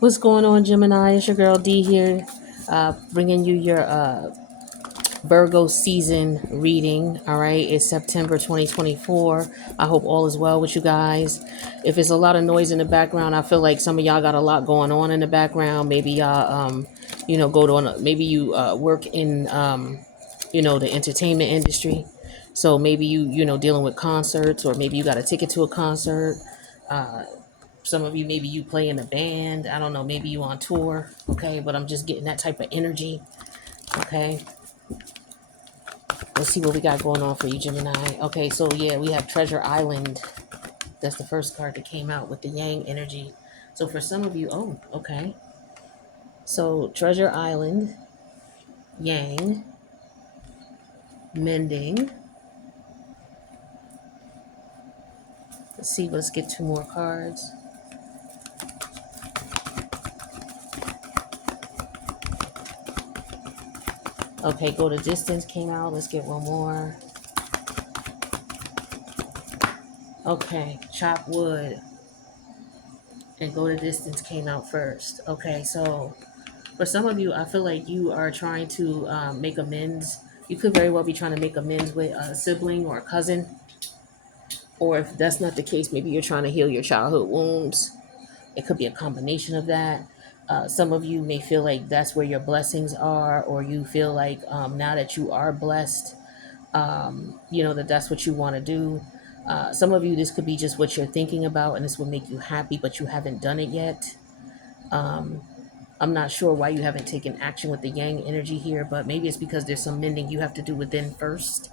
What's going on, Gemini? It's your girl D here, bringing you your Virgo season reading. All right, it's September 2024. I hope all is well with you guys. If there's a lot of noise in the background, I feel like some of y'all got a lot going on in the background. Maybe y'all, go to maybe you work in, the entertainment industry. So maybe dealing with concerts, or maybe you got a ticket to a concert. Uh, some of you, maybe you play in a band. I don't know. Maybe you on tour. Okay. But I'm just getting that type of energy. Okay. Let's see what we got going on for you, Gemini. Okay. So, yeah, we have Treasure Island. That's the first card that came out with the Yang energy. So, for some of you, oh, okay. So, Treasure Island, Yang, Mending. Let's see. Let's get two more cards. Okay. Go to Distance came out. Let's get one more. Okay. Chop Wood and Go to Distance came out first. Okay. So, for some of you, I feel like you are trying to make amends. You could very well be trying to make amends with a sibling or a cousin. Or if that's not the case, maybe you're trying to heal your childhood wounds. It could be a combination of that. Some of you may feel like that's where your blessings are, or you feel like now that you are blessed, that's what you want to do. Some of you, this could be just what you're thinking about, and this will make you happy, but you haven't done it yet. Um, I'm not sure why you haven't taken action with the Yang energy here, but maybe it's because there's some mending you have to do within first.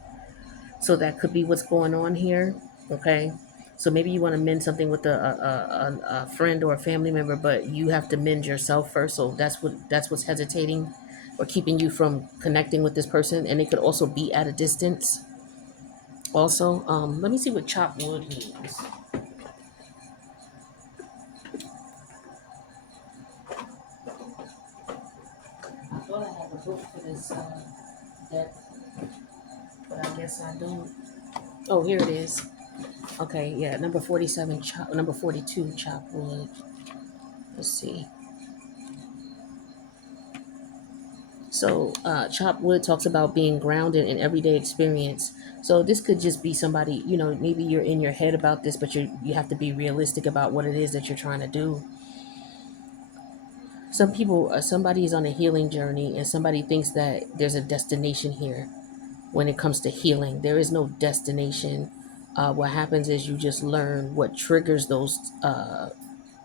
So that could be what's going on here. Okay. So maybe you want to mend something with a friend or a family member, but you have to mend yourself first. So that's what's hesitating or keeping you from connecting with this person. And it could also be at a distance. Also, let me see what chop wood means. I thought I had a book for this deck, but I guess I don't. Oh, here it is. Okay, yeah, number 47, number 42, chop wood. Let's see. So, chop wood talks about being grounded in everyday experience. So this could just be somebody, maybe you're in your head about this, but you have to be realistic about what it is that you're trying to do. Some people, somebody is on a healing journey, and somebody thinks that there's a destination here. When it comes to healing, there is no destination. What happens is you just learn what triggers those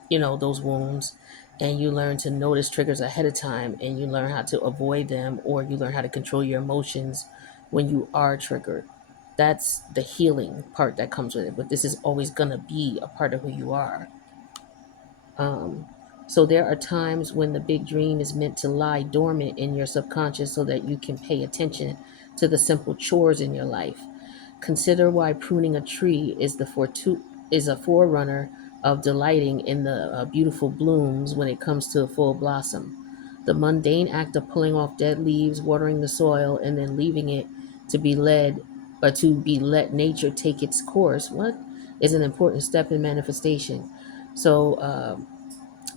wounds, and you learn to notice triggers ahead of time, and you learn how to avoid them, or you learn how to control your emotions when you are triggered. That's the healing part that comes with it, but this is always going to be a part of who you are. um, so there are times when the big dream is meant to lie dormant in your subconscious so that you can pay attention to the simple chores in your life. Consider why pruning a tree is a forerunner of delighting in the beautiful blooms when it comes to a full blossom. The mundane act of pulling off dead leaves, watering the soil, and then leaving it to be led, or to be let nature take its course, what is an important step in manifestation. So,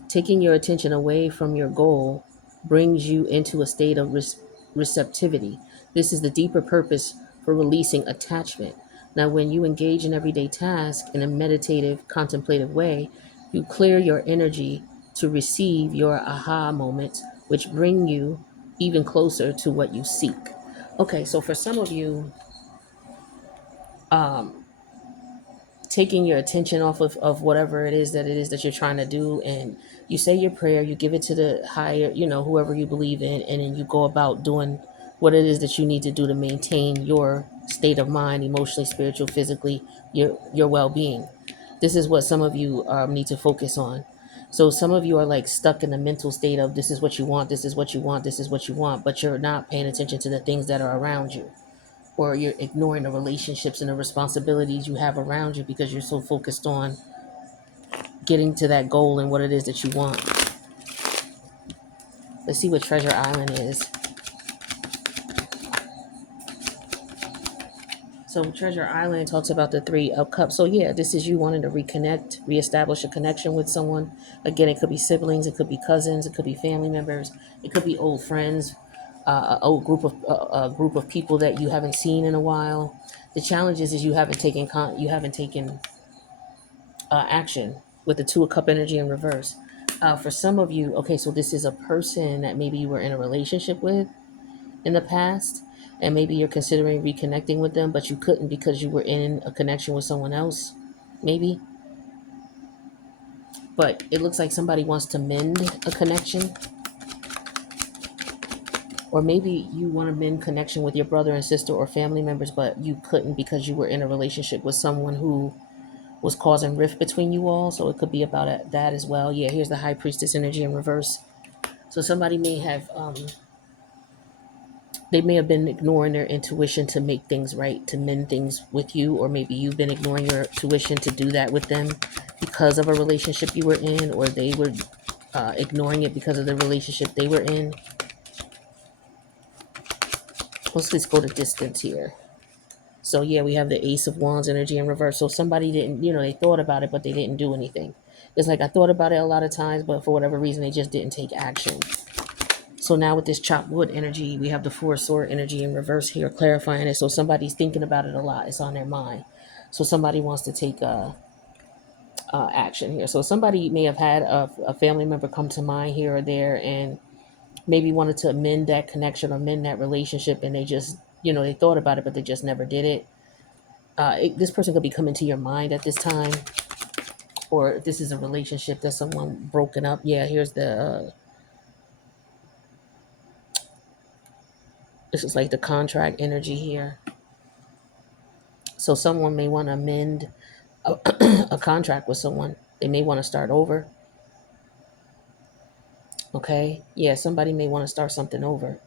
taking your attention away from your goal brings you into a state of receptivity. This is the deeper purpose for releasing attachment. Now, when you engage in everyday tasks in a meditative, contemplative way, you clear your energy to receive your aha moments, which bring you even closer to what you seek. Okay, so for some of you, um, taking your attention off of whatever it is that you're trying to do, and you say your prayer, you give it to the higher, whoever you believe in, and then you go about doing what it is that you need to do to maintain your state of mind, emotionally, spiritual, physically, your well-being. This is what some of you need to focus on. So some of you are like stuck in the mental state of this is what you want, this is what you want, this is what you want, but you're not paying attention to the things that are around you, or you're ignoring the relationships and the responsibilities you have around you because you're so focused on getting to that goal and what it is that you want. Let's see what Treasure Island is. So Treasure Island talks about the three of cups. So yeah, this is you wanting to reconnect, reestablish a connection with someone. Again, it could be siblings, it could be cousins, it could be family members, it could be old friends, a old a group of people that you haven't seen in a while. The challenge is you haven't taken action with the two of cup energy in reverse. For some of you, okay, so this is a person that maybe you were in a relationship with in the past, and maybe you're considering reconnecting with them, but you couldn't because you were in a connection with someone else, maybe. But it looks like somebody wants to mend a connection, or maybe you want to mend connection with your brother and sister or family members, but you couldn't because you were in a relationship with someone who was causing rift between you all. So it could be about that as well. Yeah, here's the high priestess energy in reverse. So somebody may have they may have been ignoring their intuition to make things right, to mend things with you, or maybe you've been ignoring your intuition to do that with them because of a relationship you were in, or they were ignoring it because of the relationship they were in. Let's just go to distance here. So yeah, we have the Ace of Wands energy in reverse. So somebody didn't, they thought about it, but they didn't do anything. It's like I thought about it a lot of times, but for whatever reason, they just didn't take action. So now with this chopped wood energy, we have the four sword energy in reverse here, clarifying it. So somebody's thinking about it a lot. It's on their mind. So somebody wants to take action here. So somebody may have had a family member come to mind here or there and maybe wanted to amend that connection or amend that relationship. And they just, they thought about it, but they just never did it. This person could be coming to your mind at this time. Or if this is a relationship that someone broken up. Yeah, here's this is like the contract energy here. So someone may want to amend a contract with someone. They may want to start over. Okay. Yeah, somebody may want to start something over.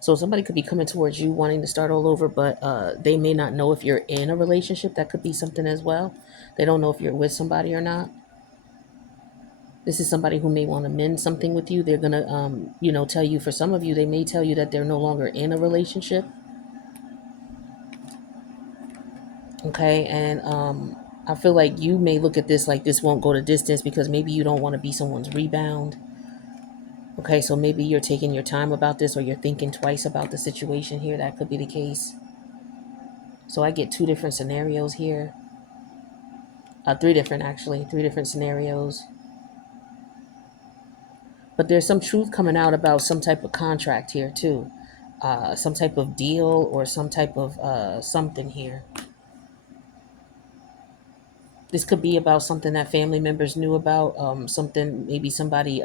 So somebody could be coming towards you wanting to start all over, but they may not know if you're in a relationship. That could be something as well. They don't know if you're with somebody or not. This is somebody who may want to mend something with you. They're going to, tell you, for some of you, they may tell you that they're no longer in a relationship. Okay. And I feel like you may look at this like this won't go to distance because maybe you don't want to be someone's rebound. Okay, so maybe you're taking your time about this or you're thinking twice about the situation here. That could be the case. So I get two different scenarios here. Three different, actually, three different scenarios. But there's some truth coming out about some type of contract here, too. Some type of deal or some type of something here. This could be about something that family members knew about, something, maybe somebody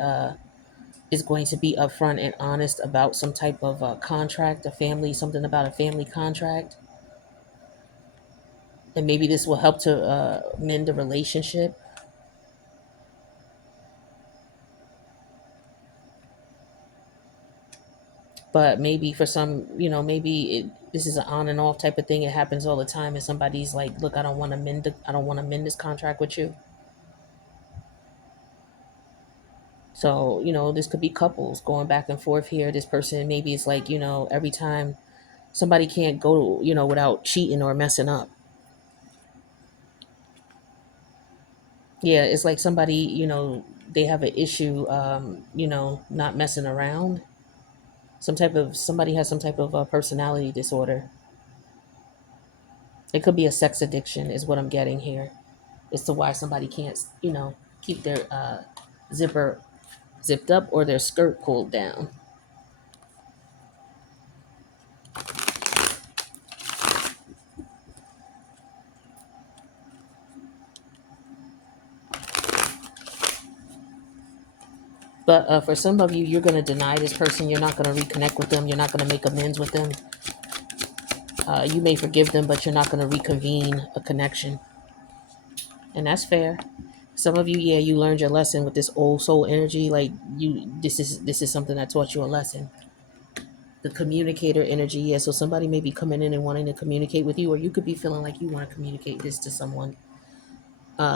is going to be upfront and honest about some type of contract, something about a family contract. And maybe this will help to mend the relationship. But maybe for some, this is an on and off type of thing. It happens all the time, and somebody's like, "Look, I don't want to mend this contract with you." So this could be couples going back and forth here. This person maybe it's like every time somebody can't go without cheating or messing up. Yeah, it's like somebody they have an issue, not messing around. Somebody has some type of personality disorder. It could be a sex addiction, is what I'm getting here. As to why somebody can't, keep their zipper zipped up or their skirt pulled down. But for some of you, you're going to deny this person. You're not going to reconnect with them. You're not going to make amends with them. You may forgive them, but you're not going to reconvene a connection. And that's fair. Some of you, yeah, you learned your lesson with this old soul energy. Like this is something that taught you a lesson. The communicator energy, yeah. So somebody may be coming in and wanting to communicate with you, or you could be feeling like you want to communicate this to someone.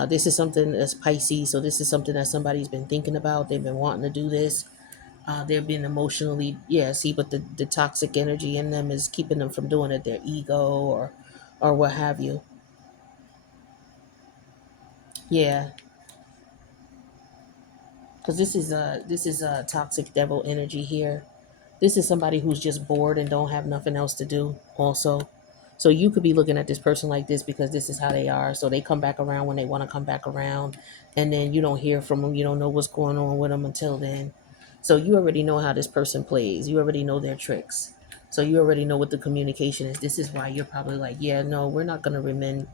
This is something that's Pisces, so this is something that somebody's been thinking about. They've been wanting to do this. They're being emotionally, yeah, see, but the toxic energy in them is keeping them from doing it, their ego or what have you. Yeah, because this is a toxic devil energy here. This is somebody who's just bored and don't have nothing else to do also. So you could be looking at this person like this because this is how they are. So they come back around when they want to come back around, and then you don't hear from them. You don't know what's going on with them until then. So you already know how this person plays. You already know their tricks. So you already know what the communication is. This is why you're probably like, yeah, no, we're not gonna amend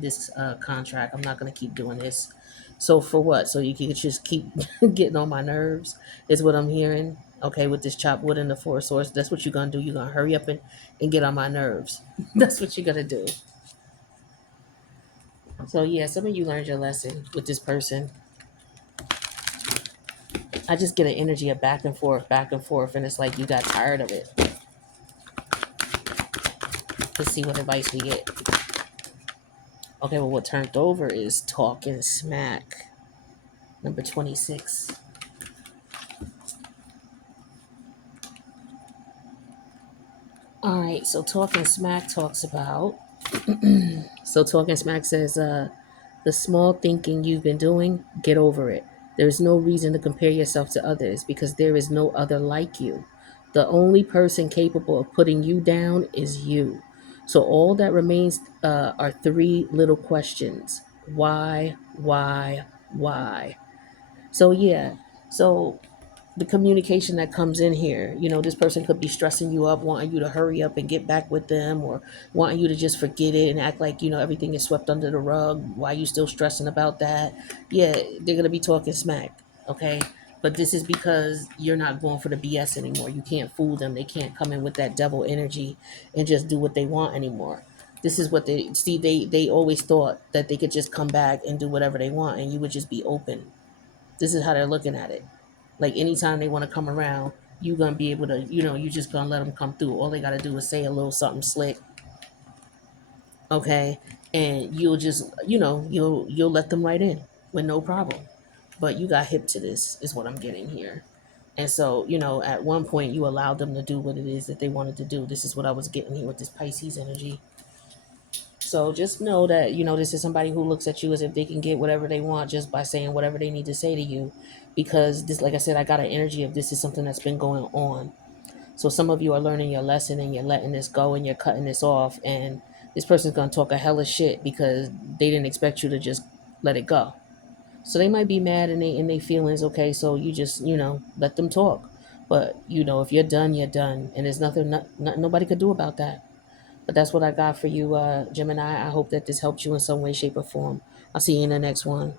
this contract. I'm not gonna keep doing this. So for what? So you can just keep getting on my nerves, is what I'm hearing. Okay, with this chopped wood and the four swords, that's what you're gonna do. You're gonna hurry up and get on my nerves. That's what you're gonna do. So yeah, some of you learned your lesson with this person. I just get an energy of back and forth, and it's like you got tired of it. Let's see what advice we get. Okay, well, what turned over is talking smack. Number 26. All right, so talking smack talks about. So talking smack says, the small thinking you've been doing, get over it. There is no reason to compare yourself to others because there is no other like you. The only person capable of putting you down is you. So all that remains are three little questions: why? So yeah, so the communication that comes in here. This person could be stressing you up, wanting you to hurry up and get back with them, or wanting you to just forget it and act like, everything is swept under the rug. Why you still stressing about that? Yeah, they're going to be talking smack. Okay. But this is because you're not going for the BS anymore. You can't fool them. They can't come in with that devil energy and just do what they want anymore. This is what they see. They always thought that they could just come back and do whatever they want and you would just be open. This is how they're looking at it. Like anytime they want to come around, you're gonna be able to, you just gonna let them come through. All they gotta do is say a little something slick, okay, and you'll just, you'll let them right in with no problem. But you got hip to this, is what I'm getting here. And so, at one point you allowed them to do what it is that they wanted to do. This is what I was getting here with this Pisces energy. So just know that, this is somebody who looks at you as if they can get whatever they want just by saying whatever they need to say to you. Because this, like I said, I got an energy of this is something that's been going on. So some of you are learning your lesson and you're letting this go and you're cutting this off. And this person's going to talk a hell of shit because they didn't expect you to just let it go. So they might be mad and they feelings, okay? So you just, let them talk. But, if you're done, you're done. And there's nothing nobody could do about that. But that's what I got for you, Gemini. I hope that this helps you in some way, shape, or form. I'll see you in the next one.